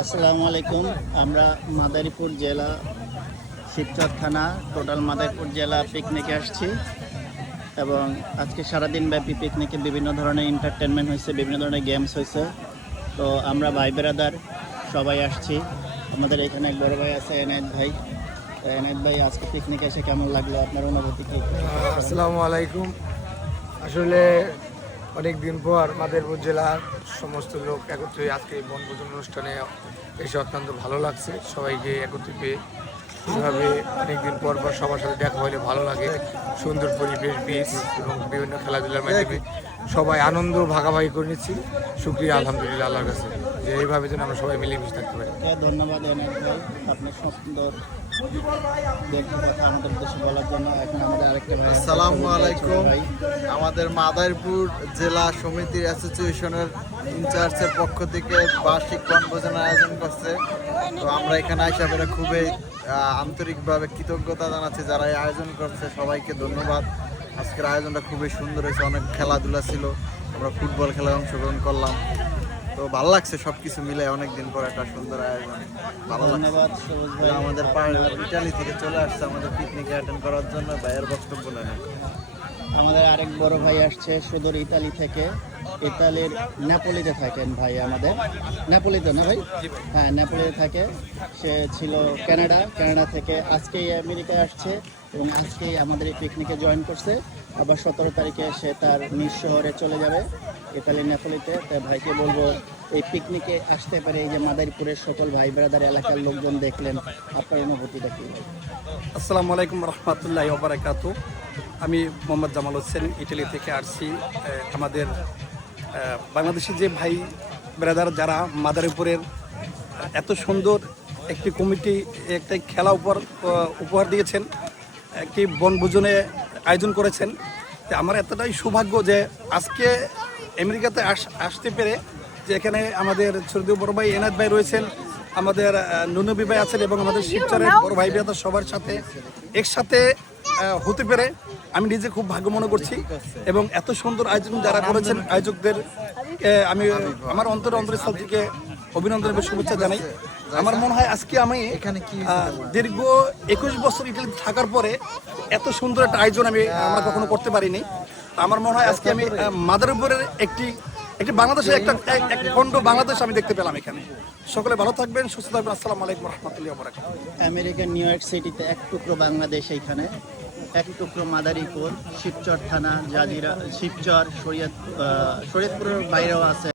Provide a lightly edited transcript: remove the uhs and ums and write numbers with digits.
আসসালামু আলাইকুম। আমরা মাদারীপুর জেলা শিবচর থানা টোটাল মাদারীপুর জেলা পিকনিকে আসছি এবং আজকে সারাদিন ব্যাপী পিকনিকে বিভিন্ন ধরনের এন্টারটেনমেন্ট হয়েছে, বিভিন্ন ধরনের গেমস হয়েছে। তো আমরা ভাই বেরাদার সবাই আসছি। আমাদের এখানে এক বড় ভাই আছে, এনায়েত ভাই। তো এনায়েত ভাই, আজকে পিকনিকে এসে কেমন লাগলো, আপনার অনুভূতি কি? আসসালামু আলাইকুম। আসলে অনেক দিন পর মাদারীপুর জেলার সমস্ত লোক একত্রে আজকে এই বনভোজন অনুষ্ঠানে এসে অত্যন্ত ভালো লাগছে। সবাইকে একত্রে পেয়ে এভাবে অনেকদিন পর পর সবার সাথে দেখা হলে ভালো লাগে। সুন্দর পরিবেশ, বীচ এবং বিভিন্ন খেলাধুলার মাধ্যমে সবাই আনন্দ ভাগাভাগি করে নিচ্ছি। শুকরিয়া আলহামদুলিল্লাহ আল্লাহর কাছে যে এইভাবে যেন আমরা সবাই মিলেমিশে থাকতে পারি। ধন্যবাদ এনায়েত ভাই, আপনার সুন্দর কথা আমাদের উদ্দেশ্যে বলার জন্য। এখন আমাদের আরেকটা ভাই আছে, আসসালামু আলাইকুম। ভাই। আমাদের মাদারীপুর জেলা সমিতির অ্যাসোসিয়েশনের ইনচার্জের পক্ষ থেকে বার্ষিক বনভোজনের আয়োজন করছে। তো আমরা এখানে আইসা পেরে খুবই আন্তরিকভাবে কৃতজ্ঞতা জানাচ্ছি যারা এই আয়োজন করছে, সবাইকে ধন্যবাদ। আজকের আয়োজনটা খুবই সুন্দর হয়েছে, অনেক খেলাধুলা ছিল, আমরা ফুটবল খেলায় অংশগ্রহণ করলাম। তো ভালো লাগছে, সব কিছু মিলে অনেকদিন পর একটা সুন্দর আয়োজন, ভালো লাগছে। ধন্যবাদ সবুজ ভাই। আমাদের ইটালি থেকে চলে আসছে আমাদের পিকনিকে অ্যাটেন্ড করার জন্য, ভাইয়ের বক্তব্য নেন। আমাদের আরেক বড় ভাই আসছে সুদূর ইতালি থেকে। ইতালির নেপোলিতে থাকেন ভাই আমাদের। নেপোলিতে না ভাই? হ্যাঁ, নেপোলিতে থাকে। সে ছিল কানাডা থেকে আজকেই আমেরিকায় আসছে এবং আজকেই আমাদের এই পিকনিকে জয়েন করছে। আবার 17 তারিখে সে তার নিজ শহরে চলে যাবে, ইতালির নেপোলিতে। তাই ভাইকে বলবো, এই পিকনিকে আসতে পারে এই যে মাদারীপুরের সকল ভাই ব্রাদার এলাকার লোকজন দেখলেন, আপনার অনুভূতিটা কি? আসসালামু আলাইকুম রহমতুল্লাহি ওয়া বারাকাতু। আমি মোহাম্মদ জামাল হোসেন, ইটালি থেকে আসছি। আমাদের বাংলাদেশি যে ভাই ব্রাদার যারা মাদারীপুরের এত সুন্দর একটি কমিটি একটা খেলা উপহার দিয়েছেন, একটি বনভোজনে আয়োজন করেছেন। তো আমার এতটাই সৌভাগ্য যে আজকে আমেরিকাতে আসতে পেরে, যে এখানে আমাদের ছোট বড় ভাই এনায়েত ভাই রয়েছেন, আমাদের নুনবী ভাই আছেন এবং আমাদের শিবচরের বড় ভাই ব্রাদার সবার সাথে একসাথে হতে পেরে আমি নিজে খুব ভাগ্য মনে করছি। এবং এত সুন্দর আয়োজন যারা করেছেন, আয়োজকদের আমি আমার অন্তরস্থল থেকে অভিনন্দন এবং শুভেচ্ছা জানাই। আমার মনে হয় আজকে আমি দীর্ঘ 21 বছর ইটালিতে থাকার পরে এত সুন্দর একটা আয়োজন আমরা কখনো করতে পারিনি। আমার মনে হয় আজকে আমি মাদারীপুরের একটি বাংলাদেশের একটা খণ্ড বাংলাদেশ আমি দেখতে পেলাম এখানে। সকলে ভালো থাকবেন, সুস্থ থাকবেন। আসসালামু আলাইকুম রহমতুল্লাহি ওয়া বারাকাতুহু। আমেরিকার নিউ ইয়র্ক সিটিতে এক টুকরো বাংলাদেশ, এইখানে এক টুকরো মাদারীপুর, শিবচর থানা, জাজিরা, শিবচর, শরীয়তপুরের বাইরেও আছে।